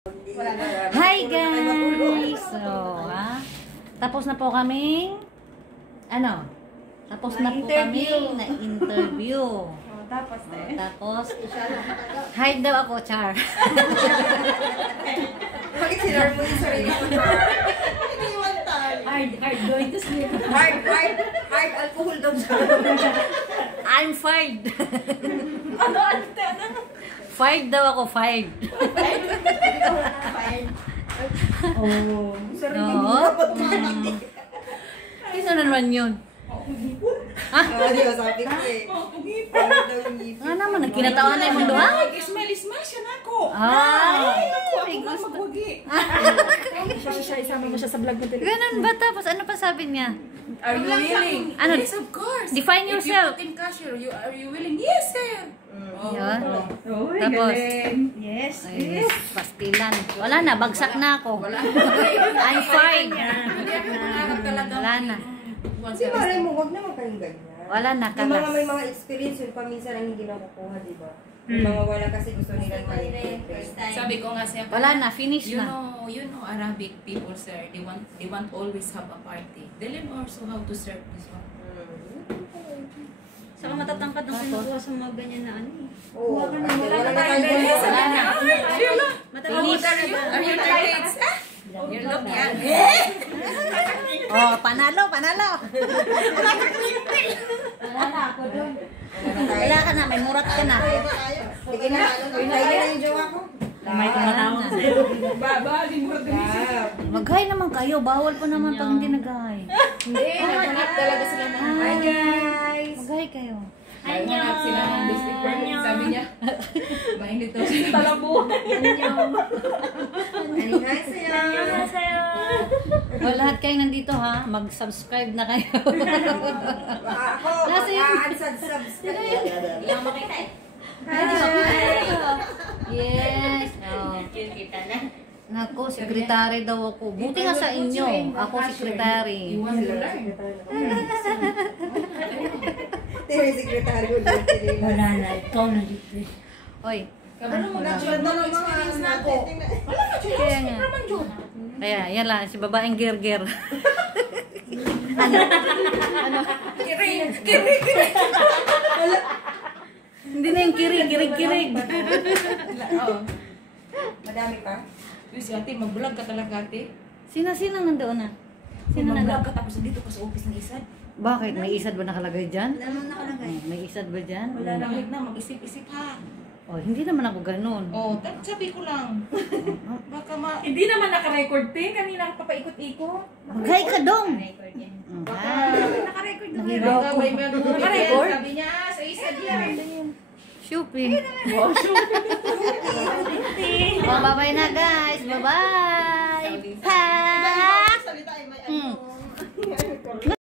Hi guys! So, tapos na po kaming tapos na po kaming na-interview. Tapos, hide daw ako, Char. Bakit sinar mo yung sarili mo, Char? Iniwan tayo. Hard going to sleep. Hard alcohol daw siya. I'm fired. Ano? Fired daw ako, fired. Oh. Sarili mo dapat natin. Sino na naman yun? Di ba sabi ko eh. Ano daw yung ngipin? Nga naman, nagkinatawan na yung mundo, ha? Ismail siya na ako. Ay, May gusto. Magwagi. Siya, isama mo siya sa vlog mo. ganun ba? Tapos ano pa sabi niya? Are you willing? Ano? Yes, of course. Define yourself. If you put in cashier, are you willing? Yes, sir. Yun. Oh, Tapos, yes. ay, pastilan. Wala na, bagsak na ako. Wala. I'm fine. Hindi ako nangarap talaga. Wala na. Di ba rin mo, huwag naman kayong ganyan. Wala na, Yung mga kalas. may mga experience yun, paminsan ang hindi nakukuha, di ba? Yung mga wala kasi gusto nilang ma-interpret. Sabi ko nga siya, Wala na, finish you na. know Arabic people, sir, they want always have a party. They learn also how to serve this one. Saka matatangkad ang kinukuha sa mga ganyan na ano eh. Oo, Wala kasi na wala na tayo. tayong Wala na. Matatangkad Are you 38? You look yan. Oh, panalo. Wala na, ako doon. Wala ka na, may murat ka na. Sige na, tayo na yung jowa ko. May tumatawag sa'yo. Baba, limurag Mag-hi naman kayo, bawal pa naman pag hindi nag-hi. Hindi, naghanap talaga sila ng Hi guys! Mag-hi kayo. naghanap sila ng district permit. Sabi niya, mainit daw siya. Talabo. Hi sa'yo! O, lahat kayo nandito ha, mag-subscribe na kayo. Ako, Nasa yun? mag-subscribe. Yung makita eh. Yes. Oh. Kita na. Nako, sekretary daw ako. Buti nga sa inyo. Ako sekretary. You want to learn. Ito yung sekretaryo dito. Wala na, ikaw na dito. Oy. Ano mag-actual na experience na ako. Kaya nga. Kaya, yan lang. Si babaeng gerger. Kiring. Hindi na yung kirig. Oo. Madami pa? Si ate, mag-vlog ka talaga ate. Sino nandoon na? Sino Mag-vlog nandoon? ka tapos dito ka sa office ng isad. Bakit? May isad ba nakalagay dyan? Wala naman nakalagay. May isad ba dyan? Wala na, na, mag-isip-isip ha. Oh, hindi naman ako ganun. Oh, sabi ko lang. Baka Hindi naman naka-record te. Kanina papaikot-ikot. Mag-hi ka dong! Record yan. Naka-record doon. Nahilo baka ako. may mga Naka-record? sabi niya, sa isad yan. Shupi. Oh, bye-bye na guys. Bye-bye.